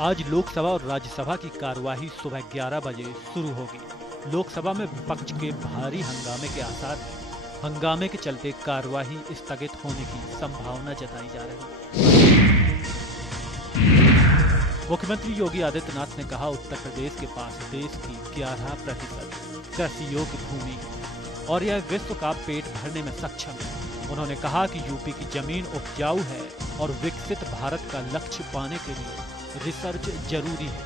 आज लोकसभा और राज्यसभा की कार्यवाही सुबह 11 बजे शुरू होगी। लोकसभा में विपक्ष के भारी हंगामे के आसार हैं। हंगामे के चलते कार्यवाही स्थगित होने की संभावना जताई जा रही है। मुख्यमंत्री योगी आदित्यनाथ ने कहा, उत्तर प्रदेश के पास देश की 11% कृषि योग्य भूमि है और यह विश्व का पेट भरने में सक्षम है। उन्होंने कहा कि यूपी की जमीन उपजाऊ है और विकसित भारत का लक्ष्य पाने के लिए रिसर्च जरूरी है।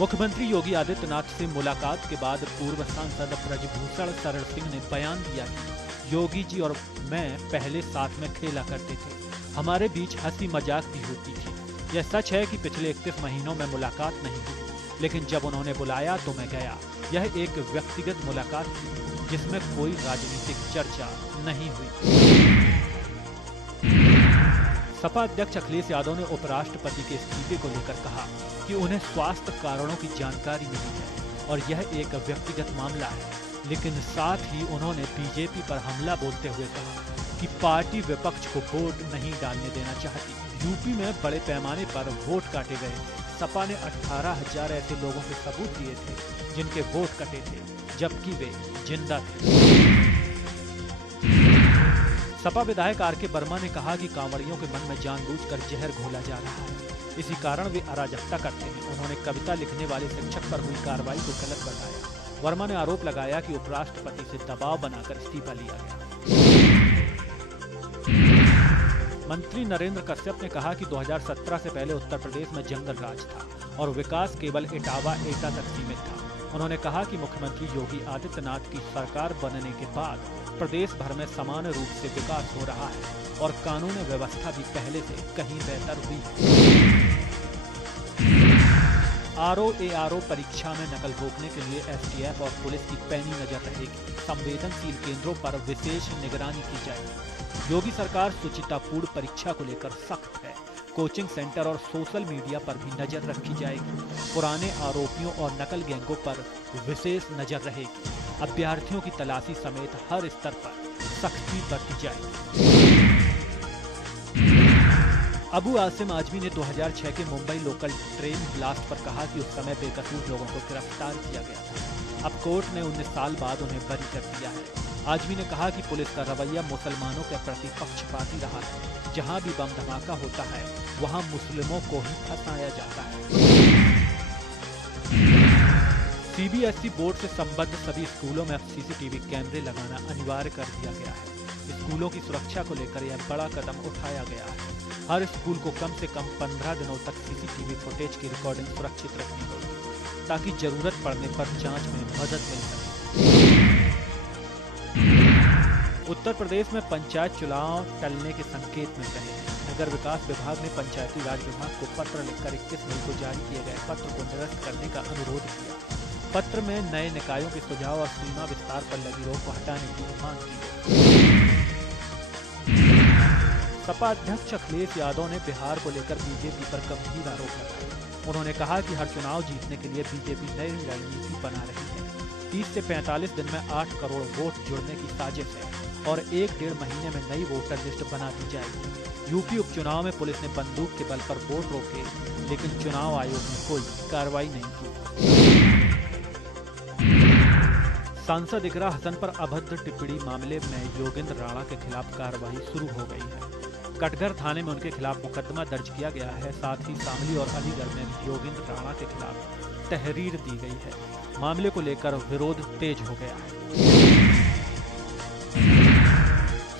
मुख्यमंत्री योगी आदित्यनाथ से मुलाकात के बाद पूर्व सांसद ब्रजभूषण शरण सिंह ने बयान दिया कि योगी जी और मैं पहले साथ में खेला करते थे, हमारे बीच हंसी मजाक भी होती थी। यह सच है कि पिछले 31 महीनों में मुलाकात नहीं हुई, लेकिन जब उन्होंने बुलाया तो मैं गया। यह एक व्यक्तिगत मुलाकात थी जिसमें कोई राजनीतिक चर्चा नहीं हुई। सपा अध्यक्ष अखिलेश यादव ने उपराष्ट्रपति के इस्तीफे को लेकर कहा कि उन्हें स्वास्थ्य कारणों की जानकारी मिली है और यह एक व्यक्तिगत मामला है, लेकिन साथ ही उन्होंने बीजेपी पर हमला बोलते हुए कहा कि पार्टी विपक्ष को वोट नहीं डालने देना चाहती। यूपी में बड़े पैमाने पर वोट काटे गए थे। सपा ने 18,000 ऐसे लोगों के सबूत दिए थे जिनके वोट कटे थे, जबकि वे जिंदा थे। सपा विधायक आर.के. वर्मा ने कहा कि कांवड़ियों के मन में जानबूझकर जहर घोला जा रहा है, इसी कारण वे अराजकता करते हैं। उन्होंने कविता लिखने वाले शिक्षक पर हुई कार्रवाई को गलत बताया। वर्मा ने आरोप लगाया कि उपराष्ट्रपति से दबाव बनाकर इस्तीफा लिया गया। मंत्री नरेंद्र कश्यप ने कहा कि 2017 से पहले उत्तर प्रदेश में जंगल राज था और विकास केवल इटावा एटा तक सीमित था। उन्होंने कहा कि मुख्यमंत्री योगी आदित्यनाथ की सरकार बनने के बाद प्रदेश भर में समान रूप से विकास हो रहा है और कानून व्यवस्था भी पहले से कहीं बेहतर हुई है। आरओ परीक्षा में नकल रोकने के लिए एसटीएफ और पुलिस की पैनी नजर रहेगी। संवेदनशील केंद्रों पर विशेष निगरानी की जाएगी। योगी सरकार शुचितापूर्ण परीक्षा को लेकर सख्त है। कोचिंग सेंटर और सोशल मीडिया पर भी नजर रखी जाएगी। पुराने आरोपियों और नकल गैंगों पर विशेष नजर रहेगी। अभ्यर्थियों की तलाशी समेत हर स्तर पर सख्ती बरती जाएगी। अबू आसिम आजमी ने 2006 के मुंबई लोकल ट्रेन ब्लास्ट पर कहा कि उस समय बेकसूर लोगों को गिरफ्तार किया गया था। अब कोर्ट ने 19 साल बाद उन्हें बरी कर दिया है। आजमी ने कहा कि पुलिस का रवैया मुसलमानों के प्रति पक्षपाती रहा है। जहां भी बम धमाका होता है वहां मुस्लिमों को ही फंसाया जाता है। सीबीएसई बोर्ड से संबद्ध सभी स्कूलों में अब सीसीटीवी कैमरे लगाना अनिवार्य कर दिया गया है। स्कूलों की सुरक्षा को लेकर यह बड़ा कदम उठाया गया है। हर स्कूल को कम से कम 15 दिनों तक सीसीटीवी फुटेज की रिकॉर्डिंग सुरक्षित रखनी होगी, ताकि जरूरत पड़ने पर जांच में मदद मिल सके। उत्तर प्रदेश में पंचायत चुनाव टलने के संकेत मिल रहे हैं। नगर विकास विभाग ने पंचायती राज विभाग को पत्र लिखकर 21 मई को जारी किए गए पत्र को निरस्त करने का अनुरोध किया। पत्र में नए निकायों के सुझाव और सीमा विस्तार पर लगी रोक को हटाने की मांग की। सपा अध्यक्ष अखिलेश यादव ने बिहार को लेकर बीजेपी पर गंभीर आरोप लगाए। उन्होंने कहा कि हर चुनाव जीतने के लिए बीजेपी नई रणनीति बना रही है। 30 से 45 दिन में 8 करोड़ वोट जुड़ने की साजिश है और 1-1.5 महीने में नई वोटर लिस्ट बना दी जाएगी। यूपी उपचुनाव में पुलिस ने बंदूक के बल पर वोट रोके, लेकिन चुनाव आयोग ने कोई कार्रवाई नहीं की। सांसद इकरा हसन पर अभद्र टिप्पणी मामले में योगेंद्र राणा के खिलाफ कार्रवाई शुरू हो गई है। कटघर थाने में उनके खिलाफ मुकदमा दर्ज किया गया है। साथ ही शामली और अलीगढ़ में योगेंद्र राणा के खिलाफ तहरीर दी गई है। मामले को लेकर विरोध तेज हो गया है।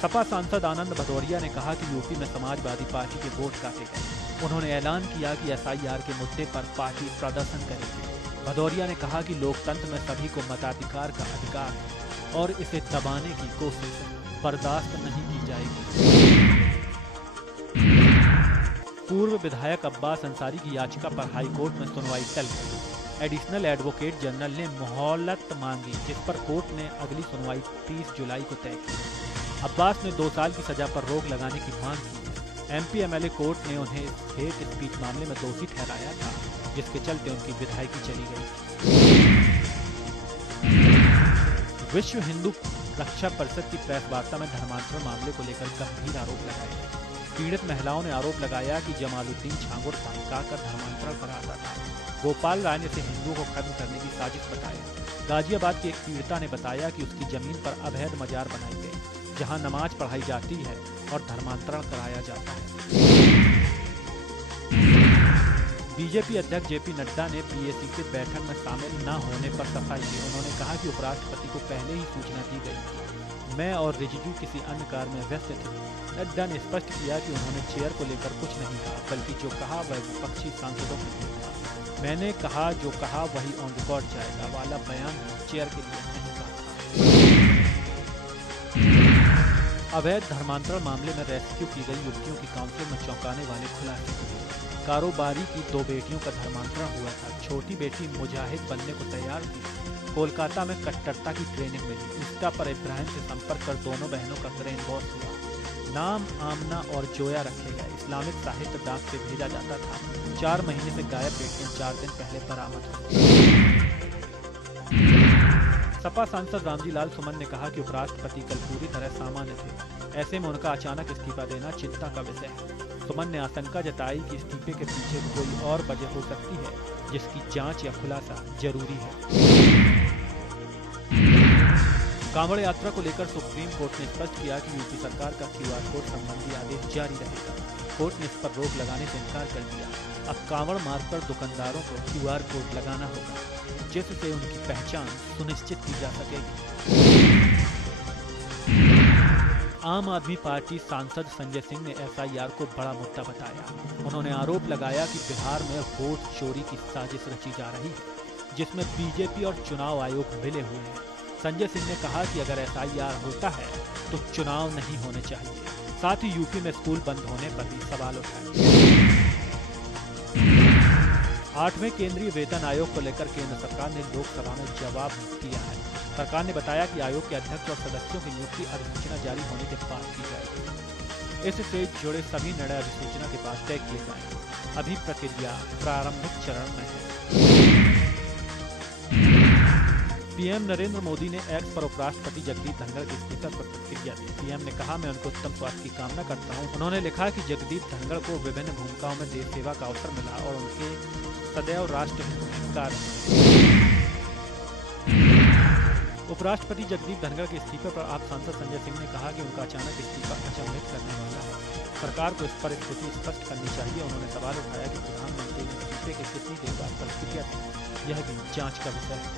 सपा सांसद आनंद भदौरिया ने कहा कि यूपी में समाजवादी पार्टी के वोट काटे गए। उन्होंने ऐलान किया कि एसआईआर के मुद्दे पर पार्टी प्रदर्शन करेगी। भदौरिया ने कहा कि लोकतंत्र में सभी को मताधिकार का अधिकार है और इसे दबाने की कोशिश बर्दाश्त नहीं की जाएगी। पूर्व विधायक अब्बास अंसारी की याचिका पर हाईकोर्ट में सुनवाई टल गई। एडिशनल एडवोकेट जनरल ने मोहलत मांगी, जिस पर कोर्ट ने अगली सुनवाई 30 जुलाई को तय की। अब्बास ने 2 साल की सजा पर रोक लगाने की मांग की है। एमपी एमएलए कोर्ट ने उन्हें हेट स्पीच मामले में दोषी ठहराया था, जिसके चलते उनकी विधायकी चली गई। विश्व हिंदू रक्षा परिषद की प्रेस वार्ता में धर्मांतरण मामले को लेकर गंभीर आरोप लगाए। पीड़ित महिलाओं ने आरोप लगाया कि जमालुद्दीन छांगुर धमका कर धर्मांतरण कराता था। गोपाल राय ने इसे हिंदुओं को खत्म करने की साजिश बताया। गाजियाबाद की एक पीड़िता ने बताया कि उसकी जमीन पर अवैध मजार बनाई गई, जहां नमाज पढ़ाई जाती है और धर्मांतरण कराया जाता है। बीजेपी अध्यक्ष जेपी नड्डा ने पीएसी की बैठक में शामिल न होने पर सफाई दी। उन्होंने कहा कि उपराष्ट्रपति को पहले ही सूचना दी गई थी। मैं और रिजिजू किसी अन्य कार्य में व्यस्त थे। नड्डा ने स्पष्ट किया कि उन्होंने चेयर को लेकर कुछ नहीं कहा, बल्कि जो कहा वह विपक्षी सांसदों के लिए था। मैंने कहा जो कहा वही ऑन रिकॉर्ड जाएगा वाला बयान चेयर के लिए नहीं कहा था। अवैध धर्मांतरण मामले में रेस्क्यू की गई युवतियों की काउंसिल में चौंकाने वाले खुलासे हुए। कारोबारी की 2 बेटियों का धर्मांतरण हुआ था। छोटी बेटी मुजाहिद बनने को तैयार थी। कोलकाता में कट्टरता की ट्रेनिंग मिली। इंस्टा पर इब्राहिम से संपर्क कर दोनों बहनों का ब्रेन वॉश हुआ। नाम आमना और जोया रखे गए। इस्लामिक साहित्य डाक से भेजा जाता था। 4 महीने से गायब बेटियां 4 दिन पहले बरामद हुई। सपा सांसद रामजी लाल सुमन ने कहा कि उपराष्ट्रपति कल पूरी तरह सामान्य थे। ऐसे में उनका अचानक इस्तीफा देना चिंता का विषय है। सुमन ने आशंका जताई कि इस्तीफे के पीछे कोई और वजह हो सकती है, जिसकी जांच या खुलासा जरूरी है। कांवड़ यात्रा को लेकर सुप्रीम कोर्ट ने स्पष्ट किया कि यूपी सरकार का QR कोड संबंधी आदेश जारी रहेगा। कोर्ट ने इस पर रोक लगाने से इनकार कर दिया। अब कांवड़ मार्ग पर दुकानदारों को QR कोड लगाना होगा, जिससे उनकी पहचान सुनिश्चित की जा सकेगी। आम आदमी पार्टी सांसद संजय सिंह ने SIR को बड़ा मुद्दा बताया। उन्होंने आरोप लगाया कि बिहार में वोट चोरी की साजिश रची जा रही है, जिसमें बीजेपी और चुनाव आयोग मिले हुए हैं। संजय सिंह ने कहा कि अगर SIR होता है तो चुनाव नहीं होने चाहिए। साथ ही यूपी में स्कूल बंद होने पर भी सवाल उठाए। 8वें केंद्रीय वेतन आयोग को लेकर केंद्र सरकार ने लोकसभा में जवाब दिया है। सरकार ने बताया कि आयोग के अध्यक्ष और सदस्यों की नियुक्ति अधिसूचना जारी होने के बाद की जाएगी। इससे जुड़े सभी निर्णय अधिसूचना के बाद तय किए जाएंगे। अभी प्रक्रिया प्रारंभिक चरण में है। पीएम नरेंद्र मोदी ने एक्स पर उपराष्ट्रपति जगदीप धनखड़ के इस्तीफे पर प्रतिक्रिया दी। पीएम ने कहा, मैं उनको उत्तम स्वास्थ्य की कामना करता हूं। उन्होंने लिखा कि जगदीप धनखड़ को विभिन्न भूमिकाओं में देश सेवा का अवसर मिला और उनके सदैव राष्ट्र हित में कार्य। उपराष्ट्रपति जगदीप धनखड़ के इस्तीफे पर आप सांसद संजय सिंह ने कहा कि उनका अचानक इस्तीफा अचंभित करने वाला है। सरकार को इस पर स्थिति स्पष्ट करनी चाहिए। उन्होंने सवाल उठाया कि प्रधानमंत्री ने इस्तीफे के कितनी देर बाद प्रतिक्रिया दी, यह भी जांच का विषय है।